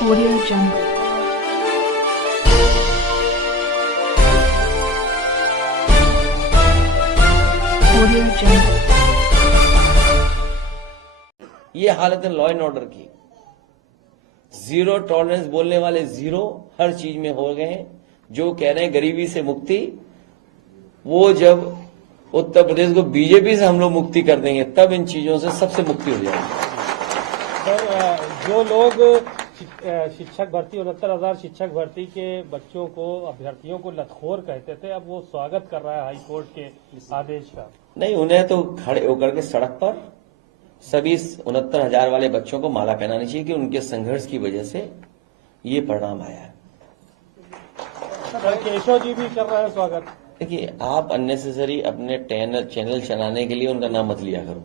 Audio Jungle. Audio Jungle. ये हालत है लॉ एंड ऑर्डर की। जीरो टॉलरेंस बोलने वाले जीरो हर चीज में हो गए हैं। जो कह रहे हैं गरीबी से मुक्ति, वो जब उत्तर प्रदेश को बीजेपी से हम लोग मुक्ति कर देंगे तब इन चीजों से सबसे मुक्ति हो जाएगी। सर, जो लोग शिक्षक भर्ती 69,000 शिक्षक भर्ती के बच्चों को, अभ्यर्थियों को लतखोर कहते थे, अब वो स्वागत कर रहा है हाईकोर्ट के आदेश का। नहीं, उन्हें तो खड़े होकर के सड़क पर सभी 69,000 वाले बच्चों को माला पहनानी चाहिए कि उनके संघर्ष की वजह से ये परिणाम आया है। सर, केशव जी भी कर रहे हैं स्वागत। देखिए, आप अननेसेसरी अपने चैनल चलाने के लिए उनका नाम मत लिया करो।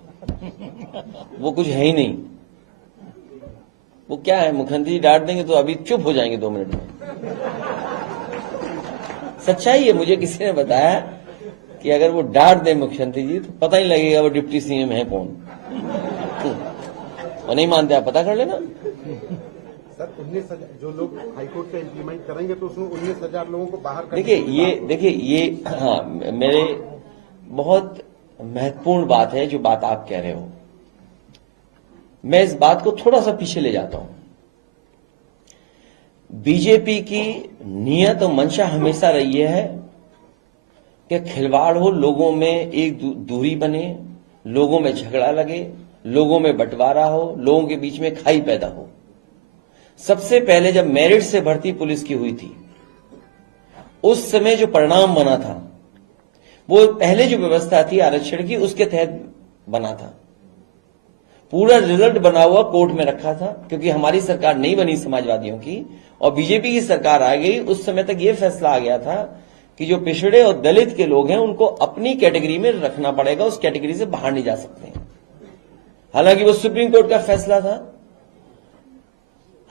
वो कुछ है ही नहीं। वो क्या है, मुख्यमंत्री डांट देंगे तो अभी चुप हो जाएंगे 2 मिनट में। सच्चाई है। मुझे किसी ने बताया कि अगर वो डांट दे मुख्यमंत्री जी तो पता ही लगेगा वो डिप्टी सीएम है कौन। और नहीं मानते आप पता कर लेना। सर, 19,000 जो लोग हाईकोर्ट का इम्प्लीमेंट करेंगे तो उसमें 19,000 लोगों को बाहर कर। देखिए ये हाँ, मेरे बहुत महत्वपूर्ण बात है जो बात आप कह रहे हो। मैं इस बात को थोड़ा सा पीछे ले जाता हूं। बीजेपी की नियत और मंशा हमेशा रही है कि खिलवाड़ हो, लोगों में एक दूरी बने, लोगों में झगड़ा लगे, लोगों में बंटवारा हो, लोगों के बीच में खाई पैदा हो। सबसे पहले जब मेरिट से भर्ती पुलिस की हुई थी, उस समय जो परिणाम बना था वो पहले जो व्यवस्था थी आरक्षण की, उसके तहत बना था। पूरा रिजल्ट बना हुआ कोर्ट में रखा था, क्योंकि हमारी सरकार नहीं बनी समाजवादियों की और बीजेपी की सरकार आ गई। उस समय तक यह फैसला आ गया था कि जो पिछड़े और दलित के लोग हैं उनको अपनी कैटेगरी में रखना पड़ेगा, उस कैटेगरी से बाहर नहीं जा सकते हैं। हालांकि वो सुप्रीम कोर्ट का फैसला था।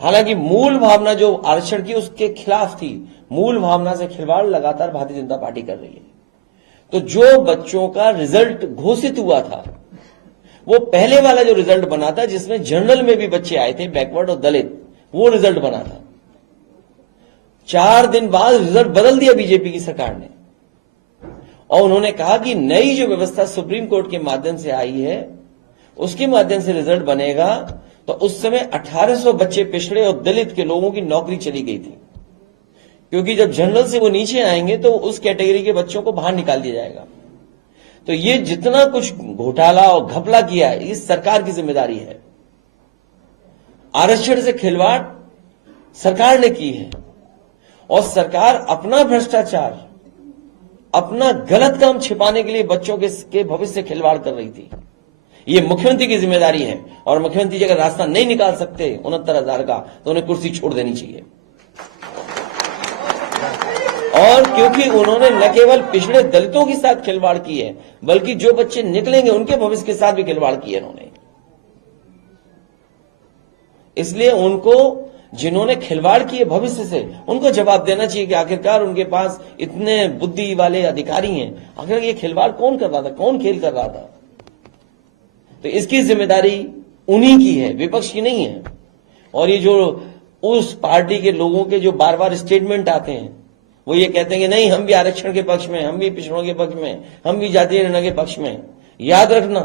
हालांकि मूल भावना जो आरक्षण की उसके खिलाफ थी, मूल भावना से खिलवाड़ लगातार भारतीय जनता पार्टी कर रही है। तो जो बच्चों का रिजल्ट घोषित हुआ था, वो पहले वाला जो रिजल्ट बना था जिसमें जनरल में भी बच्चे आए थे, बैकवर्ड और दलित, वो रिजल्ट बना था। 4 दिन बाद रिजल्ट बदल दिया बीजेपी की सरकार ने और उन्होंने कहा कि नई जो व्यवस्था सुप्रीम कोर्ट के माध्यम से आई है उसके माध्यम से रिजल्ट बनेगा। तो उस समय 1800 बच्चे पिछड़े और दलित के लोगों की नौकरी चली गई थी, क्योंकि जब जनरल से वो नीचे आएंगे तो उस कैटेगरी के बच्चों को बाहर निकाल दिया जाएगा। तो ये जितना कुछ घोटाला और घपला किया है, इस सरकार की जिम्मेदारी है। आरक्षण से खिलवाड़ सरकार ने की है और सरकार अपना भ्रष्टाचार, अपना गलत काम छिपाने के लिए बच्चों के भविष्य से खिलवाड़ कर रही थी। ये मुख्यमंत्री की जिम्मेदारी है और मुख्यमंत्री जी अगर रास्ता नहीं निकाल सकते 69,000 का तो उन्हें कुर्सी छोड़ देनी चाहिए। और क्योंकि उन्होंने न केवल पिछड़े दलितों के साथ खिलवाड़ की है, बल्कि जो बच्चे निकलेंगे उनके भविष्य के साथ भी खिलवाड़ की है उन्होंने। इसलिए उनको, जिन्होंने खिलवाड़ किए भविष्य से, उनको जवाब देना चाहिए कि आखिरकार उनके पास इतने बुद्धि वाले अधिकारी हैं, आखिर ये खिलवाड़ कौन कर रहा था, कौन खेल कर रहा था। तो इसकी जिम्मेदारी उन्हीं की है, विपक्ष की नहीं है। और ये जो उस पार्टी के लोगों के जो बार बार स्टेटमेंट आते हैं, वो ये कहते हैं कि नहीं, हम भी आरक्षण के पक्ष में, हम भी पिछड़ों के पक्ष में, हम भी जातीय निर्णय के पक्ष में। याद रखना,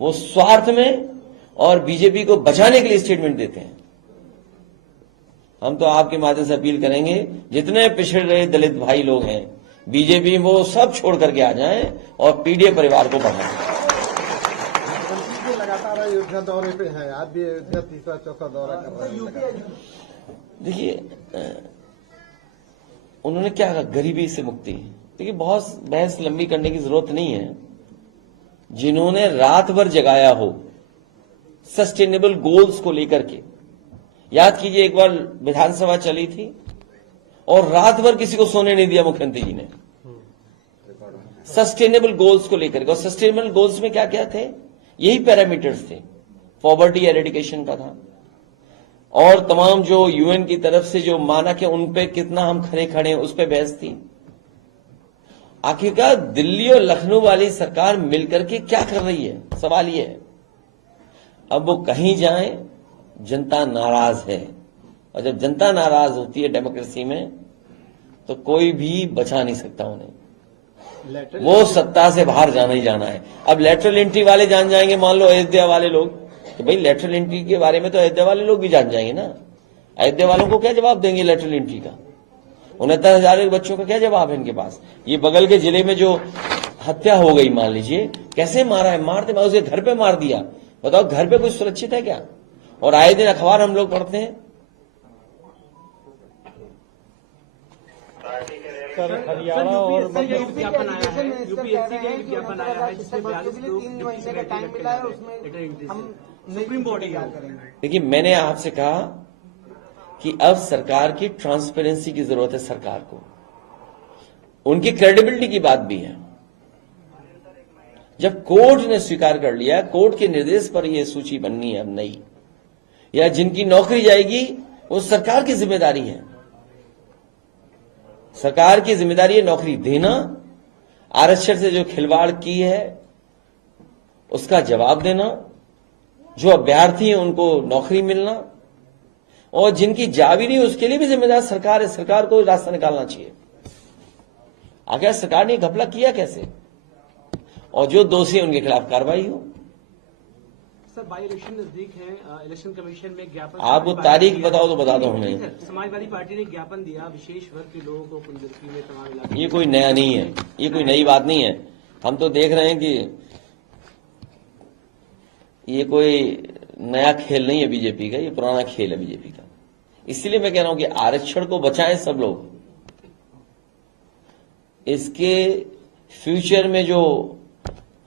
वो स्वार्थ में और बीजेपी को बचाने के लिए स्टेटमेंट देते हैं। हम तो आपके माध्यम से अपील करेंगे, जितने पिछड़े रहे दलित भाई लोग हैं बीजेपी, वो सब छोड़ करके आ जाएं और पीडीए परिवार को बढ़ाएं। लगातार अयोध्या दौरे पे है, आज भी अयोध्या तीसरा चौथा दौरा कर रहे हैं। देखिए, उन्होंने क्या कहा, गरीबी से मुक्ति। देखिए, बहुत बहस लंबी करने की जरूरत नहीं है। जिन्होंने रात भर जगाया हो सस्टेनेबल गोल्स को लेकर के, याद कीजिए एक बार विधानसभा चली थी और रात भर किसी को सोने नहीं दिया मुख्यमंत्री जी ने, सस्टेनेबल गोल्स को लेकर के। और सस्टेनेबल गोल्स में क्या क्या थे, यही पैरामीटर्स थे। पॉवर्टी एरेडिकेशन का था और तमाम जो यूएन की तरफ से जो मानक है उन पे कितना हम खरे खड़े हैं, उस पे बहस थी। आखिरकार दिल्ली और लखनऊ वाली सरकार मिलकर के क्या कर रही है, सवाल ये है। अब वो कहीं जाएं, जनता नाराज है, और जब जनता नाराज होती है डेमोक्रेसी में तो कोई भी बचा नहीं सकता उन्हें। वो सत्ता से बाहर जाना ही जाना है। अब लेटरल एंट्री वाले जान जाएंगे, मान लो अयोध्या वाले लोग, तो भाई लेटरल एंट्री के बारे में तो अयोध्या वाले लोग भी जान जाएंगे ना। अयोध्या वालों को क्या जवाब देंगे लेटरल एंट्री का? 69,000 बच्चों का क्या जवाब है इनके पास? ये बगल के जिले में जो हत्या हो गई, मान लीजिए, कैसे मारा है? मारते मैं उसे घर पे मार दिया। बताओ घर पे कुछ सुरक्षित है क्या? और आए दिन अखबार हम लोग पढ़ते हैं। सर हरियाणा और विज्ञापन आया है, यूपीएससी का विज्ञापन आया है जिसमें 42 लोग 3 महीने का टाइम मिला है, उसमें हम सुप्रीम बॉडी करेंगे। देखिए, मैंने आपसे कहा कि अब सरकार की ट्रांसपेरेंसी की जरूरत है। सरकार को उनकी क्रेडिबिलिटी की बात भी है। जब कोर्ट ने स्वीकार कर लिया, कोर्ट के निर्देश पर यह सूची बननी है अब नई, या जिनकी नौकरी जाएगी वो सरकार की जिम्मेदारी है। सरकार की जिम्मेदारी है नौकरी देना, आरक्षण से जो खिलवाड़ की है उसका जवाब देना, जो अभ्यर्थी हैं उनको नौकरी मिलना, और जिनकी जा भी नहीं उसके लिए भी जिम्मेदार सरकार है। सरकार को रास्ता निकालना चाहिए। आखिर सरकार ने घपला किया कैसे, और जो दोषी है उनके खिलाफ कार्रवाई हो। सर बाई इलेक्शन नजदीक है, इलेक्शन कमीशन में ज्ञापन, आपको तारीख बताओ तो बता दो हमें। समाजवादी पार्टी ने ज्ञापन दिया विशेष वर्ग के लोगों को कुंदरकी में तमाम इलाके। ये कोई नया नहीं है, ये कोई नई बात नहीं है। हम तो देख रहे हैं कि ये कोई नया खेल नहीं है बीजेपी का, ये पुराना खेल है बीजेपी का। इसलिए मैं कह रहा हूं कि आरक्षण को बचाएं सब लोग। इसके फ्यूचर में जो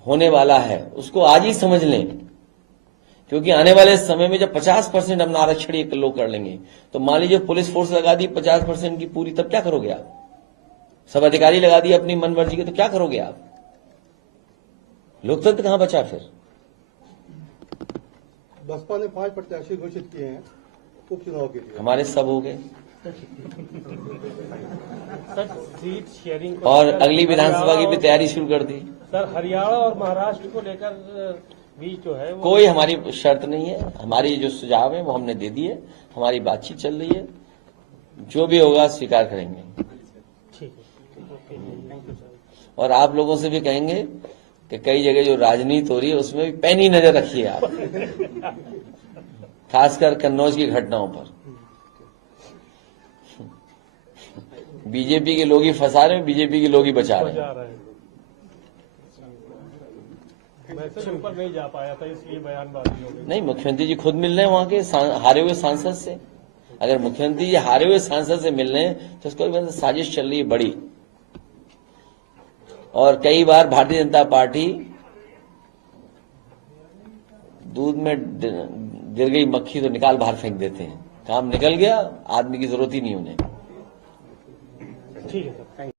होने वाला है उसको आज ही समझ लें, क्योंकि आने वाले समय में जब 50% अपना आरक्षण ये लोग कर लेंगे तो मान लीजिए पुलिस फोर्स लगा दी 50% की पूरी, तब क्या करोगे आप? सब अधिकारी लगा दिए अपनी मन मर्जी के, तो क्या करोगे आप? लोकतंत्र कहां बचा फिर? बसपा ने 5 प्रत्याशी घोषित किए हैं उपचुनाव के लिए। हमारे सब हो गए, सर सीट शेयरिंग और अगली विधानसभा की भी तैयारी शुरू कर दी। सर हरियाणा और महाराष्ट्र को लेकर भी जो है वो कोई हमारी शर्त नहीं है। हमारी जो सुझाव है वो हमने दे दिए, हमारी बातचीत चल रही है, जो भी होगा स्वीकार करेंगे। ठीक है, थैंक यू सर। और आप लोगों से भी कहेंगे कि कई जगह जो राजनीति हो रही है उसमें भी पैनी नजर रखिए आप, खासकर कन्नौज की घटनाओं पर। बीजेपी के लोग ही फंसा रहे हैं, बीजेपी के लोग ही बचा रहे हैं। वैसे ऊपर नहीं जा पाया था इसलिए बयानबाजी हो गई। नहीं, मुख्यमंत्री जी खुद मिल रहे हैं वहां के हारे हुए सांसद से। अगर मुख्यमंत्री जी हारे हुए सांसद से मिल रहे हैं तो उसको भी साजिश चल रही है बड़ी। और कई बार भारतीय जनता पार्टी दूध में गिर गई मक्खी तो निकाल बाहर फेंक देते हैं। काम निकल गया, आदमी की जरूरत ही नहीं उन्हें। ठीक है सर।